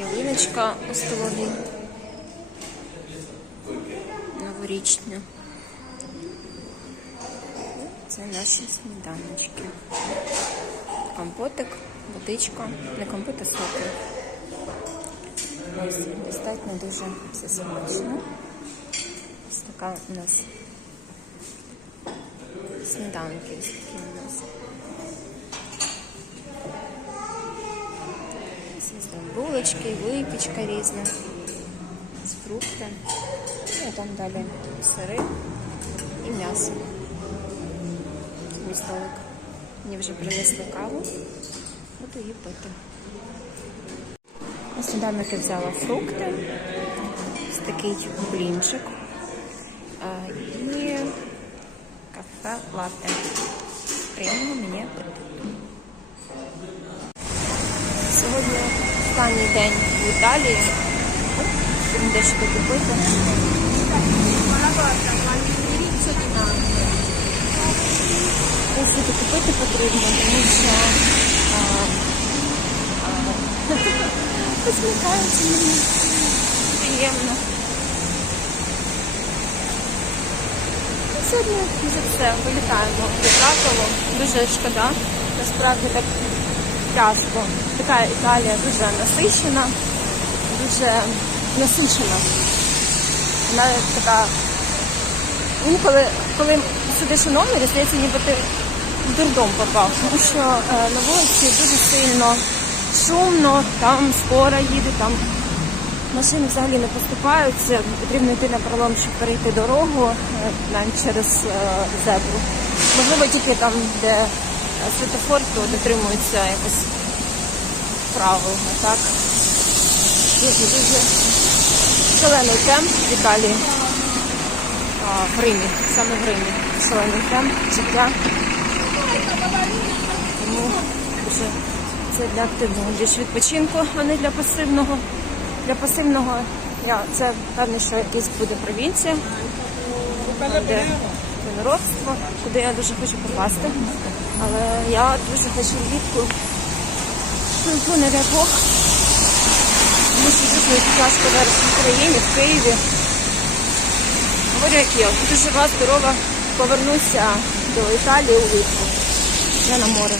Ялиночка у столовій. Новорічна. Це наші сніданочки. Компотик, водичка, не компот, а соки. Ось достатньо дуже все смачно. Ось така у нас сніданки у нас. Ось є там булочки, випічка різна, з фрукти. Ну, і там далі сири і м'ясо. Це мій столик. Мені вже принесли каву. Буду її пити. На сніданок я взяла фрукти, ось такий блінчик а, і кафе латте. Приємного мені апетиту. Сьогодні останній день в Італії. Будемо дещо купити. Дещо купити потрібно, тому що посміхається мені. Приємно. Сьогодні вже все, вилітаємо до Кракову. Дуже шкода. Насправді так тяжко. Така Італія дуже насичена, дуже насичена. Вона така. Інколи, коли сидиш у номері, здається, ніби ти в дурдом попав, тому що е, на вулиці дуже сильно шумно, там скоро їде, там машини взагалі не поступаються, потрібно йти на пролом, щоб перейти дорогу е, навіть через е, зебру. Можливо, тільки там, де світофор, то дотримуються якось правил, так. Дуже дуже шалений темп в Італії. А, в Римі, саме в Римі. Шалений темп життя. Тому дуже це для активного більш відпочинку, а не для пасивного. Для пасивного я, це певне, що якась буде провінція, де виноробство, куди я дуже хочу попасти. Але я дуже хочу влітку. Ну, не дай Бог. Тому що дуже тяжко в Україні, в Києві. Говорю, як є, буду жива, здорова, повернуся до Італії улітку. Я на море.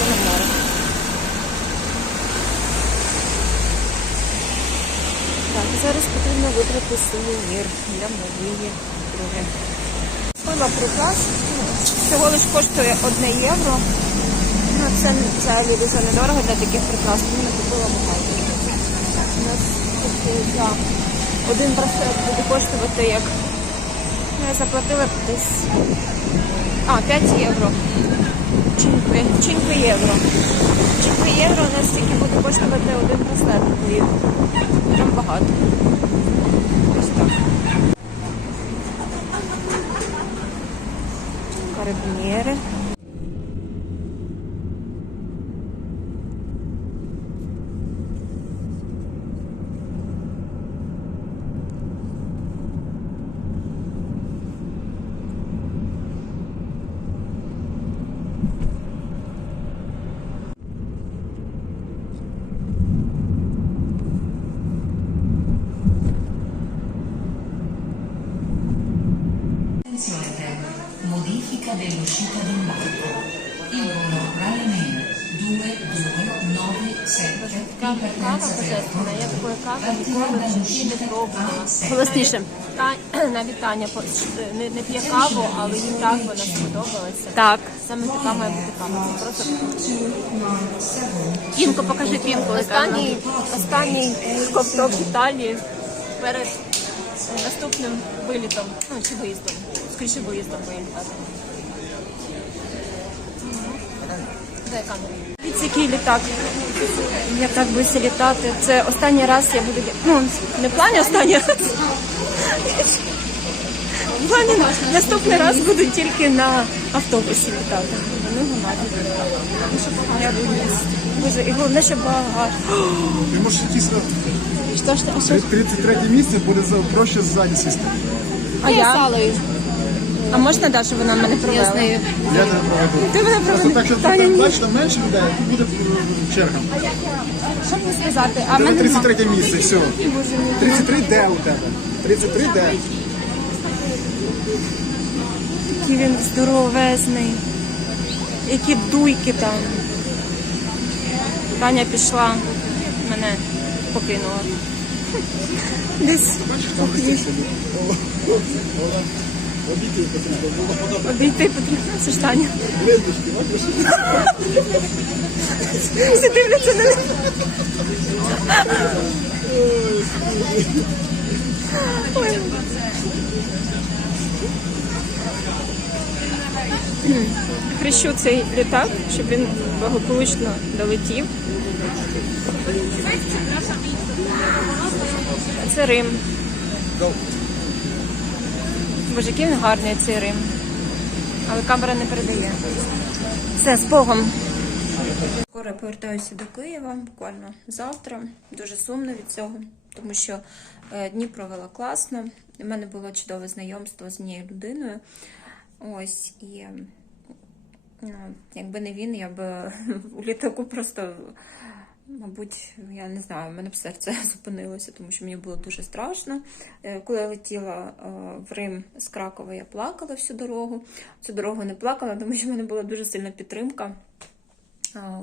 Я на море. Так, зараз потрібно вибрати сувенір для моєї други. Пила прикрас, всього лиш коштує 1 євро. Ну, це взагалі дуже недорого для таких прикрас, тому не купила багато. У нас за один браслет буде коштувати як. Ну, я заплатила десь. А, 5 євро. Чинкви, чинкви євро. Чинкви євро у нас тільки буде коштувати один браслет. Там багато. primeira. Modifica dell'uscita d'imbarco. Il volo Ryanair 2297 Кава in partenza кави Partirà dall'uscita. A7. Голосніше. Навіть Таня не, не п'є каву, але їй так вона сподобалася. Так. Саме така має бути кава. Це просто Пінку, покажи пінку. останній, останній ковток в Італії перед наступним вилітом, ну чи виїздом, скоріше виїздом виїздати. Дивіться, який літак. Як так боюся літати. Це останній раз я буду. Ну, не в плані останній раз. В плані наступний раз буду тільки на автобусі літати. Ну. Я боюсь. Боже, і головне, що багато. Ти можеш якісь Що ж ти? Що? 33 місце буде за- проще ззаді сісти. А я? А можна да, вона мене провела? Я з нею. Я тебе проведу. Ти мене проведи. так, що там бачите, менше людей, то буде е, черга. Що мені сказати? А мене нема. 33 місце, все. 33 де у тебе? 33 де? Який він здоровезний. Які дуйки там. Таня пішла, мене покинула. Десь Обійти потрібно, було обійти потрібно. Це ж Таня. Бачиш? Всі дивляться на. Ой. Хрещу цей літак, щоб він благополучно долетів. Це Рим. Боже, який він гарний цей Рим. Але камера не передає. Все, з Богом. Скоро повертаюся до Києва, буквально завтра. Дуже сумно від цього, тому що е, дні провела класно. У мене було чудове знайомство з однією людиною. Ось і е, ну, якби не він, я б у літаку просто, мабуть, я не знаю, в мене б серце зупинилося, тому що мені було дуже страшно. Е, Коли я летіла е, в Рим з Кракова, я плакала всю дорогу. Цю дорогу не плакала, тому що в мене була дуже сильна підтримка.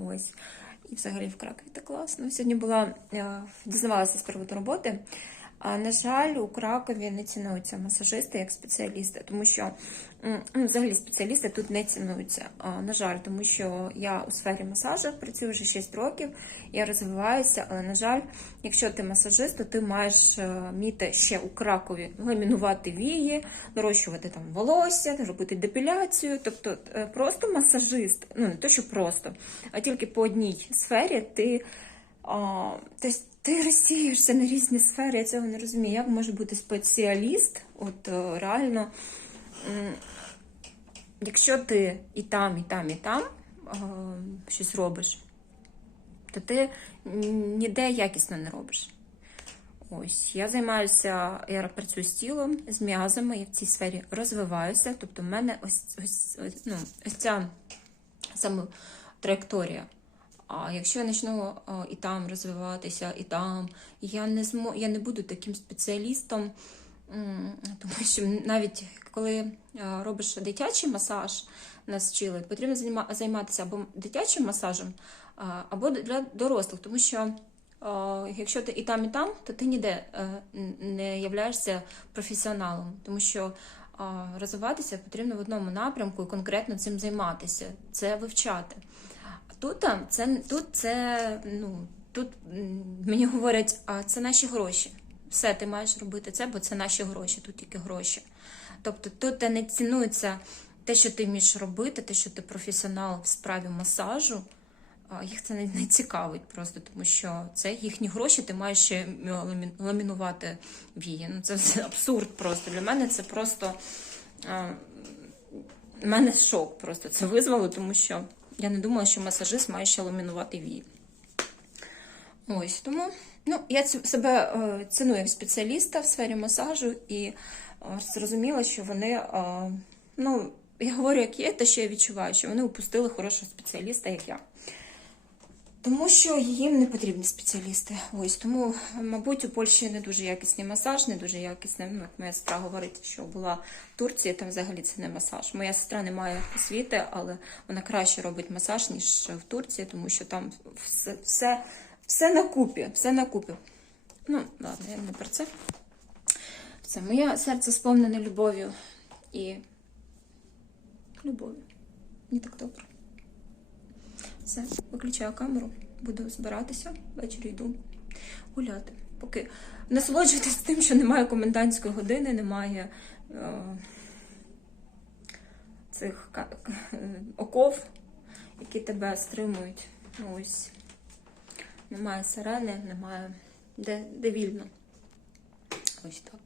Ось. І взагалі в Кракові так класно. Сьогодні була, е, дізнавалася з приводу роботи. А, на жаль, у Кракові не цінуються масажисти як спеціалісти, тому що ну, взагалі спеціалісти тут не цінуються. На жаль, тому що я у сфері масажу працюю вже 6 років, я розвиваюся, але на жаль, якщо ти масажист, то ти маєш е, вміти ще у Кракові ламінувати вії, нарощувати там волосся, робити депіляцію. Тобто е, просто масажист, ну не то, що просто, а тільки по одній сфері ти. Ти, ти розсієшся на різні сфери, я цього не розумію. Як може бути спеціаліст? От е, реально, якщо ти і там, і там, і там щось робиш, то ти ніде якісно не робиш. Ось, я займаюся, я працюю з тілом, з м'язами, я в цій сфері розвиваюся. Тобто, в мене ось, ось, ось, ну, ось ця саме траєкторія. А якщо я почну і там розвиватися, і там, я не змо, я не буду таким спеціалістом, тому що навіть коли робиш дитячий масаж, нас вчили, потрібно займатися або дитячим масажем, або для дорослих, тому що якщо ти і там, і там, то ти ніде е, не являєшся професіоналом, тому що розвиватися потрібно в одному напрямку і конкретно цим займатися, це вивчати. Тут це тут це ну тут мені говорять, а це наші гроші. Все, ти маєш робити це, бо це наші гроші, тут тільки гроші. Тобто тут не цінується те, що ти вмієш робити, те, що ти професіонал в справі масажу. Їх це не, цікавить просто, тому що це їхні гроші, ти маєш ще ламінувати вії. Ну це абсурд просто. Для мене це просто. у мене шок просто це визвало, тому що я не думала, що масажист має ще ламінувати вії. Ось тому ну, я себе е, ціную як спеціаліста в сфері масажу і е, зрозуміла, що вони, е, ну, я говорю, як є, те, що я відчуваю, що вони упустили хорошого спеціаліста, як я. Тому що їм не потрібні спеціалісти. Ось тому, мабуть, у Польщі не дуже якісний масаж, не дуже якісний. Ну, як моя сестра говорить, що була в Турції, там взагалі це не масаж. Моя сестра не має освіти, але вона краще робить масаж, ніж в Турції, тому що там все, все, все на купі, все на купі. Ну, ладно, я не про це. Все, моє серце сповнене любов'ю і любов'ю. Мені так добре. Все, виключаю камеру, буду збиратися, ввечері йду гуляти. Поки насолоджуйтесь тим, що немає комендантської години, немає е, цих е, оков, які тебе стримують. Ось. Немає сирени, немає де, де вільно. Ось так.